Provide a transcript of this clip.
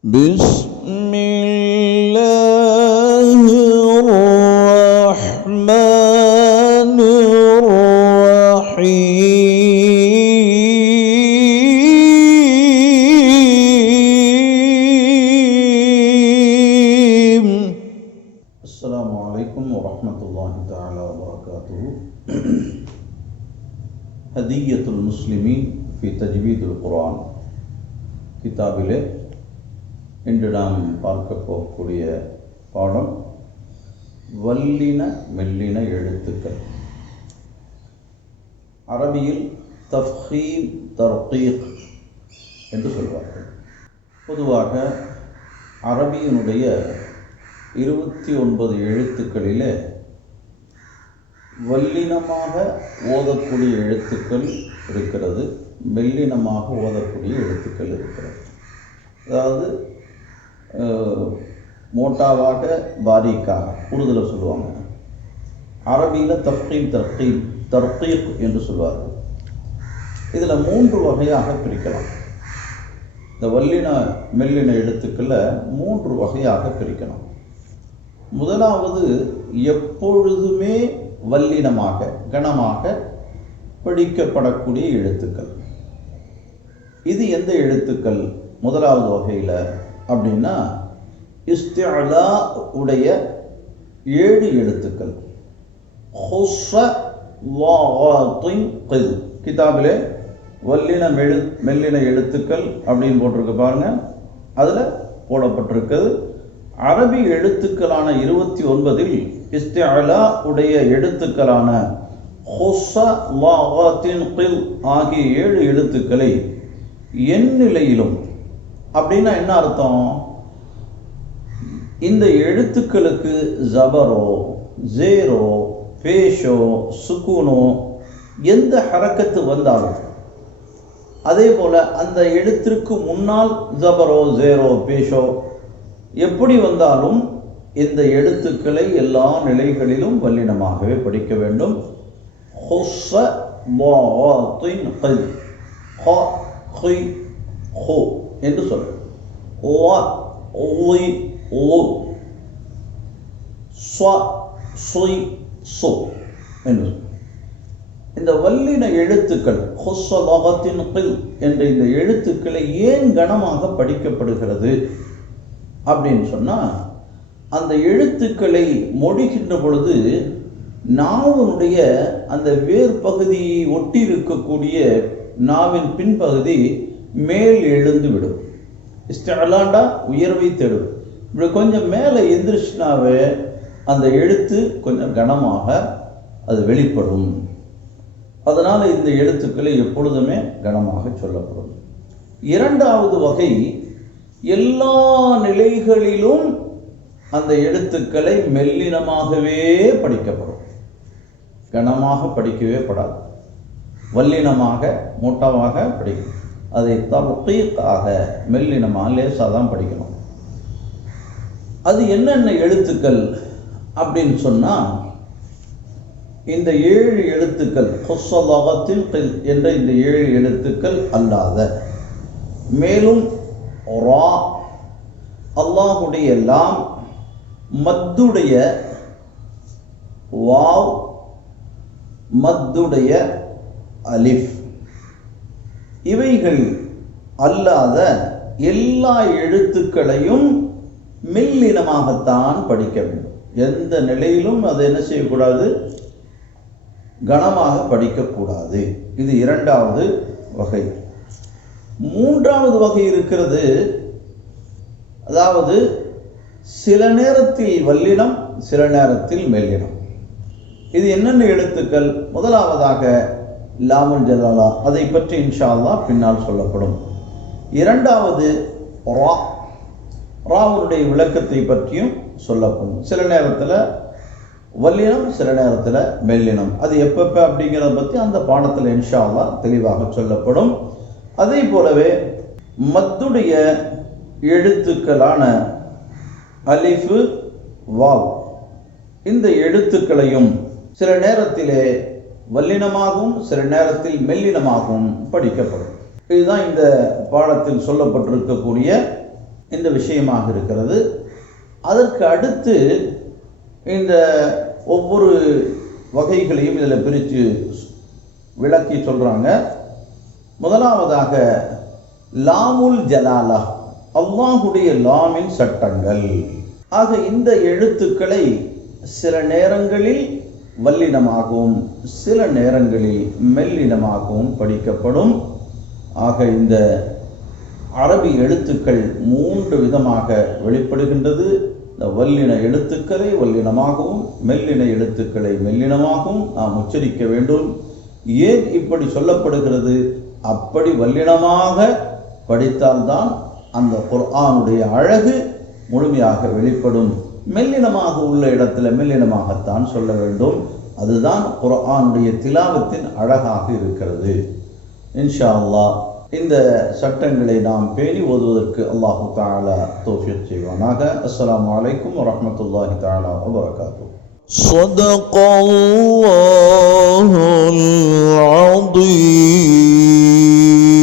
بسم الله الرحمن الرحيم السلام عليكم ورحمة الله تعالى وبركاته هدية المسلمين في تجويد القرآن كتاب له இன்று நாம் பார்க்க போகக்கூடிய பாடம் வல்லின மெல்லின எழுத்துக்கள். அரபியில் தஃஹீம் தர்கீக் என்று சொல்வார்கள். பொதுவாக அரபியினுடைய இருபத்தி ஒன்பது எழுத்துக்களிலே வல்லினமாக ஓதக்கூடிய எழுத்துக்கள் இருக்கிறது மெல்லினமாக ஓதக்கூடிய எழுத்துக்கள் இருக்கிறது. அதாவது மோட்டாவாக பாரிக்காக கூடுதலாக சொல்லுவாங்க. அரபியில் தஃகீம் தர்கீம் தர்கீப் என்று சொல்வார்கள். இதில் மூன்று வகையாக பிரிக்கலாம். இந்த வல்லின மெல்லின எழுத்துக்களை மூன்று வகையாக பிரிக்கலாம். முதலாவது எப்பொழுதுமே வல்லினமாக கனமாக படிக்கப்படக்கூடிய எழுத்துக்கள். இது எந்த எழுத்துக்கள்? முதலாவது வகையில் அப்படின்னா இஸ்திலா உடைய ஏழு எழுத்துக்கள். கிதாபிலே வல்லின மெழு மெல்லின எழுத்துக்கள் அப்படின்னு போட்டிருக்கு பாருங்க. அதில் போடப்பட்டிருக்கிறது அரபி எழுத்துக்களான இருபத்தி ஒன்பதில் இஸ்திஅலா உடைய எழுத்துக்களான ஆகிய ஏழு எழுத்துக்களை என் நிலையிலும் அப்படின்னா என்ன அர்த்தம்? இந்த எழுத்துக்களுக்கு ஜபரோ ஜேரோ பேஷோ சுக்குனோ எந்த ஹரக்கத்து வந்தாலும் அதே போல் அந்த எழுத்திற்கு முன்னால் ஜபரோ ஜேரோ பேஷோ எப்படி வந்தாலும் இந்த எழுத்துக்களை எல்லா நிலைகளிலும் வல்லினமாகவே படிக்க வேண்டும். ஹொஸ்ஸ வாத்தின் கில். ஹ ஹோ. என்று சொல் ஓ ஓய் ஓ. ஸ்வ சோ என்று இந்த வல்லின எழுத்துக்கள் ஹொஸ்வலகத்தின் கில் என்ற இந்த எழுத்துக்களை ஏன் கனமாக படிக்கப்படுகிறது அப்படின்னு சொன்னால் அந்த எழுத்துக்களை மொழிகின்ற பொழுது நாவனுடைய அந்த வேர் பகுதியை ஒட்டி இருக்கக்கூடிய நாவின் பின்பகுதி மேல் எழுந்து விடும். இஸ்டலாண்டா உயர்வை தேடும். இப்படி கொஞ்சம் மேலே எந்திரிச்சுனாவே அந்த எழுத்து கொஞ்சம் கனமாக அது வெளிப்படும். அதனால் இந்த எழுத்துக்களை எப்பொழுதுமே கனமாக சொல்லப்படும். இரண்டாவது வகை எல்லா நிலைகளிலும் அந்த எழுத்துக்களை மெல்லினமாகவே படிக்கப்படும். கனமாக படிக்கவே படாது. வல்லினமாக மூட்டமாக படிக்கும் அதை தபீக்காக மெல்லினமாக லேசாக தான் படிக்கணும். அது என்னென்ன எழுத்துக்கள் அப்படின்னு சொன்னால் இந்த ஏழு எழுத்துக்கள் ஹொஸ்ஸலகத்தில் என்ற இந்த ஏழு எழுத்துக்கள் அல்லாத மேலும் ரா அல்லாஹுடைய லாம் மத்துடைய வாவ் மத்துடைய அலிஃப். இவைகள் அல்லாத எல்லா எழுத்துக்களையும் மில்லினமாகத்தான் படிக்க வேண்டும். எந்த நிலையிலும் அதை என்ன செய்யக்கூடாது? கனமாக படிக்கக்கூடாது. இது இரண்டாவது வகை. மூன்றாவது வகை இருக்கிறது. அதாவது சில நேரத்தில் வல்லினம் சில நேரத்தில் மெல்லினம். இது என்னென்ன எழுத்துக்கள்? முதலாவதாக லாமுல் ஜலாலா. அதை பற்றி இன்ஷா அல்லா பின்னால் சொல்லப்படும். இரண்டாவது ரா. ராவுடைய விளக்கத்தை பற்றியும் சொல்லப்படும். சில நேரத்தில் வல்லினம் சில நேரத்தில் மெல்லினம். அது எப்பப்ப அப்படிங்கிறத பற்றி அந்த பாடத்தில் இன்ஷா அல்லா தெளிவாக சொல்லப்படும். அதே போலவே மத்துடைய எழுத்துக்களான அலிஃபு வாவ். இந்த எழுத்துக்களையும் சில நேரத்திலே வல்லினமாகவும் சில நேரத்தில் மெல்லினமாகவும் படிக்கப்படும். இதுதான் இந்த பாடத்தில் சொல்லப்பட்டிருக்கக்கூடிய இந்த விஷயமாக இருக்கிறது. அதற்கு அடுத்து இந்த ஒவ்வொரு வகைகளையும் இதில் பிரித்து விளக்கி சொல்கிறாங்க முதலாவதாக லாமுல் ஜலாலா அல்லாஹுடைய லாமின் சட்டங்கள். ஆக இந்த எழுத்துக்களை சில நேரங்களில் வல்லினமாகவும் சில நேரங்களில் மெல்லினமாகவும் படிக்கப்படும். ஆக இந்த அரபி எழுத்துக்கள் மூன்று விதமாக வெளிப்படுகின்றது. இந்த வல்லின எழுத்துக்களை வல்லினமாகவும் மெல்லின எழுத்துக்களை மெல்லினமாகவும் நாம் உச்சரிக்க வேண்டும். ஏன் இப்படி சொல்லப்படுகிறது? அப்படி வல்லினமாக படித்தால்தான் அந்த குர்ஆனுடைய அழகு முழுமையாக வெளிப்படும். மெல்லினமாக உள்ள இடத்துல மெல்லினமாகத்தான் சொல்ல வேண்டும் அதுதான் குர்ஆனுடைய திலாவத்தின் அழகாக இருக்கிறது இன்ஷா அல்லாஹ் இந்த சட்டங்களை நாம் பேணி ஓதுவதற்கு அல்லாஹு தாலா தௌஃபிக் செய்வானாக அஸ்ஸலாமு அலைக்கும் வரஹ்மத்துல்லாஹி தாலா வபரகாத்துஹு صدق الله العظيم